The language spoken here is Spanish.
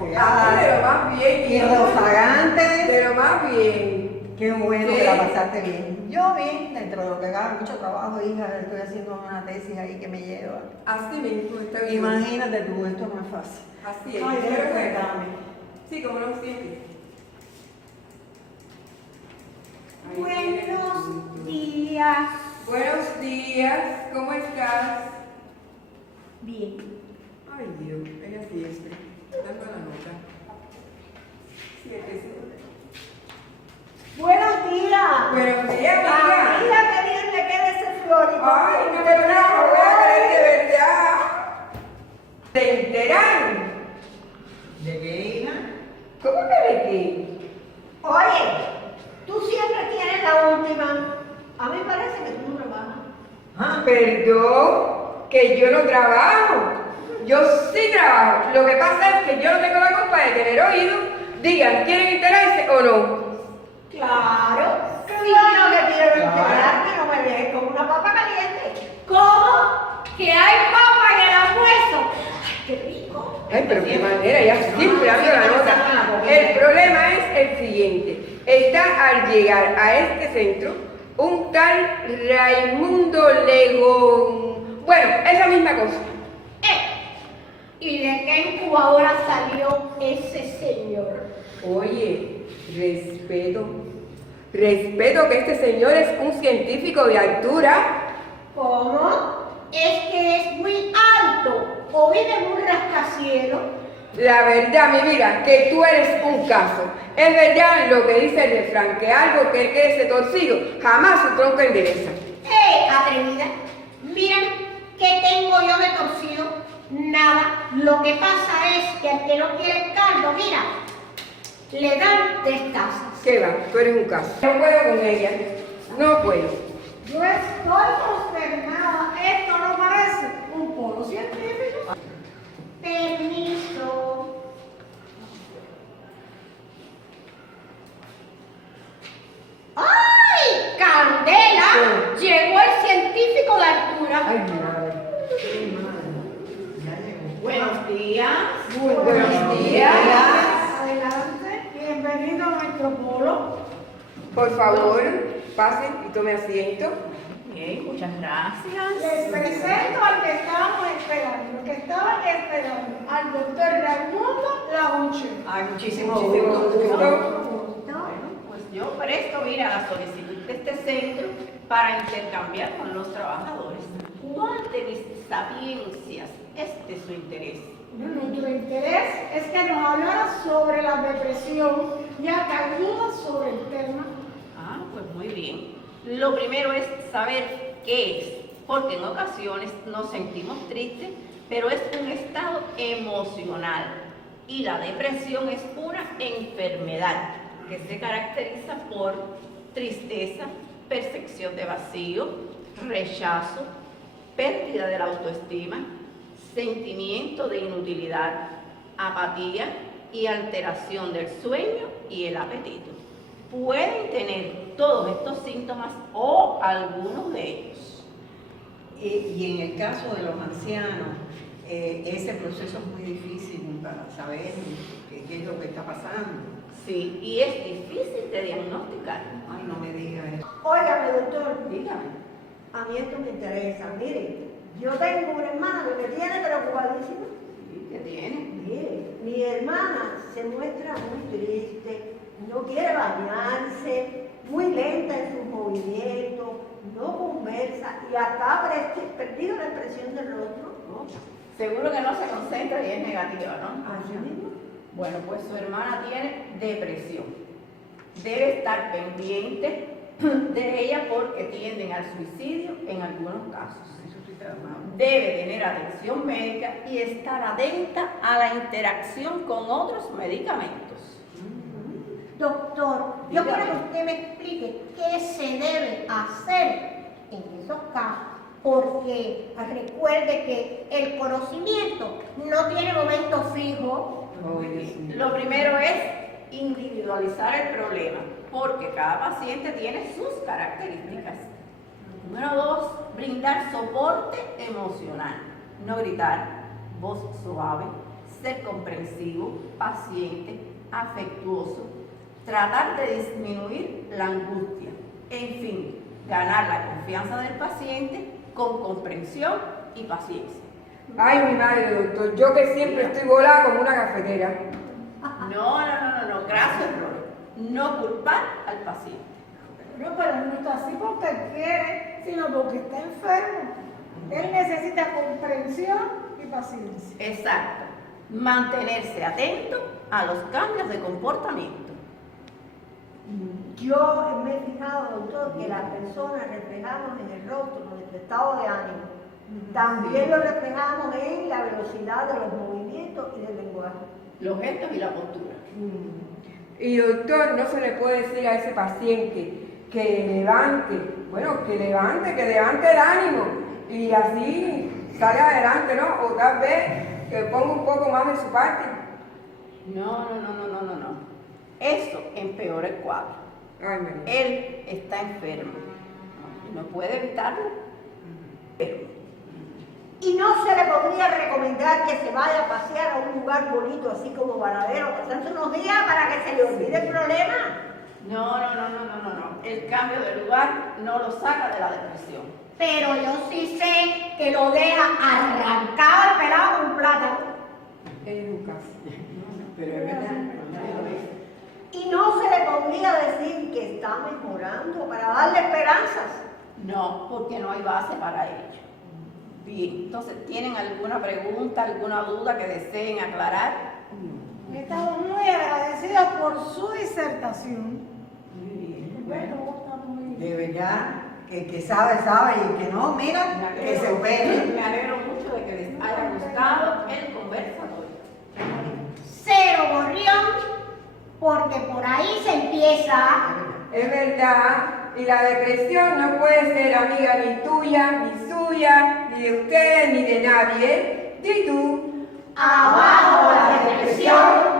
enfocada. De lo más bien. Y rozagante. De lo más bien. Qué bueno Sí. que la pasaste bien. Yo bien, dentro de lo que cabe, mucho trabajo, hija. Estoy haciendo una tesis ahí que me lleva. Así mismo, está bien. Imagínate tú, esto no es fácil. Así es. Ay, Pero Dios, bueno, cuéntame. sí, como no siempre. Buenos días. Buenos días, ¿cómo estás? Bien. Ay, Dios, ella siempre, dando la nota. 7. Buenos días. Buenos días, amiga. Amiga, qué bien le queda ese florito. Ay, no me lo voy a creer de verdad. ¿Te enteran? ¿De qué, hija? ¿Cómo que de qué? Oye, tú siempre tienes la última. A mí parece que tú no trabajas. Ah, perdón, que yo no trabajo. Yo sí trabajo. Lo que pasa es que yo no tengo la culpa de tener oído. Digan, ¿quieren enterarse o no? Claro. Si yo que quiero enterarme, no me dejes como una papa caliente. ¿Cómo? ¿Que hay papa en el almuerzo? ¡Ay, qué rico! Ay, pero qué manera, ya siempre hablo la nota. El problema es el siguiente. Está al llegar a este centro un tal Raimundo Legón. Bueno, esa misma cosa. ¿Y de qué incubadora salió ese señor? Oye, respeto. Respeto que este señor es un científico de altura. ¿Cómo? ¿Es que es muy alto o vive en un rascacielos? La verdad, mi vida, que tú eres un caso. Es verdad lo que dice el refrán, que algo que quede torcido, jamás su tronco endereza. Atrevida, mírame, ¿qué tengo yo de torcido? Nada. Lo que pasa es que al que no quiere caldo, mira, le dan testazas. ¿Qué va? Tú eres un caso. No puedo con ella. No puedo. Yo estoy consternada. Esto no parece un polo científico. Permiso. ¡Ay, Candela! Sí. Llegó el científico de altura. Ay, madre. Qué madre. Ya llegó. Buenos días. Muy buenos días. Adelante. Bienvenido a nuestro polo. Por favor, pasen y tome asiento. Bien, muchas gracias. Les presento al que estábamos esperando, que estaban esperando, al doctor Raimundo Lagunche. Ay, muchísimo Muchísimo gusto. gusto. Bueno, pues yo presto, mira, la solicitud de este centro para intercambiar con los trabajadores. ¿Cuál de mis sapiencias es de su interés? Nuestro interés es que nos hablara sobre la depresión, ya que hay dudas sobre el tema. Ah, pues muy bien. Lo primero es saber qué es, porque en ocasiones nos sentimos tristes, pero es un estado emocional. Y la depresión es una enfermedad que se caracteriza por tristeza, percepción de vacío, rechazo, pérdida de la autoestima, sentimiento de inutilidad, apatía y alteración del sueño y el apetito. Pueden tener todos estos síntomas o algunos de ellos. Y en el caso de los ancianos, ese proceso es muy difícil para saber qué es lo que está pasando. Sí, y es difícil de diagnosticar. Ay, no me digas eso. Óigame, doctor, Dígame. a mí esto me interesa. Mire, yo tengo una hermana que me tiene preocupadísima. Sí, ¿qué tiene? Mire, mi hermana se muestra muy triste, no quiere bañarse, muy lenta en sus movimientos, no conversa y hasta ha perdido la expresión del rostro. ¿No? Seguro que no se concentra y es negativa, ¿no? Así mismo. Bueno, pues su hermana tiene depresión. Debe estar pendiente de ella porque tienden al suicidio en algunos casos. Eso sí está mal. Debe tener atención médica y estar atenta a la interacción con otros medicamentos. Doctor, yo Dígame. quiero que usted me explique qué se debe hacer en esos casos, porque recuerde que el conocimiento no tiene momento fijo. Ay, Dios mío. Lo primero es individualizar el problema, porque cada paciente tiene sus características. Número 2, brindar soporte emocional. No gritar, voz suave, ser comprensivo, paciente, afectuoso, tratar de disminuir la angustia, en fin, ganar la confianza del paciente con comprensión y paciencia. Ay, mi madre, doctor, yo que siempre estoy volada como una cafetera. No, gracias, error. No culpar al paciente. No, pero no está así porque quiere, sino porque está enfermo. Él necesita comprensión y paciencia. Exacto. Mantenerse atento a los cambios de comportamiento. Yo me he fijado, doctor, que las personas reflejamos en el rostro nuestro estado de ánimo. También lo reflejamos en la velocidad de los movimientos y del lenguaje. Los gestos y la postura. Y doctor, no se le puede decir a ese paciente que levante, que levante el ánimo y así sale adelante, ¿no? O tal vez que ponga un poco más de su parte. No. Eso empeora el cuadro. Ay, María. Él está enfermo. No puede evitarlo. Pero Y no se le podría recomendar que se vaya a pasear a un lugar bonito, así como Varadero, pasarse unos días para que se le olvide el problema. no. El cambio de lugar no lo saca de la depresión. Pero yo sí sé que lo deja arrancado el pelado con un plátano. Es un caso. Pero es verdad. Y no se le podría decir que está mejorando para darle esperanzas. No, porque no hay base para ello. Bien, entonces, ¿tienen alguna pregunta, alguna duda que deseen aclarar? Estamos muy agradecidos por su disertación. Muy bien. Bueno, está muy De verdad, que el que sabe, sabe, y el que no, mira, que se opere. Me alegro mucho de que les haya gustado el conversatorio. Cero gorrión, porque por ahí se empieza. Es verdad, y la depresión no puede ser amiga ni tuya, ni suya, ni de ustedes, ni de nadie. Di tú. Abajo la depresión.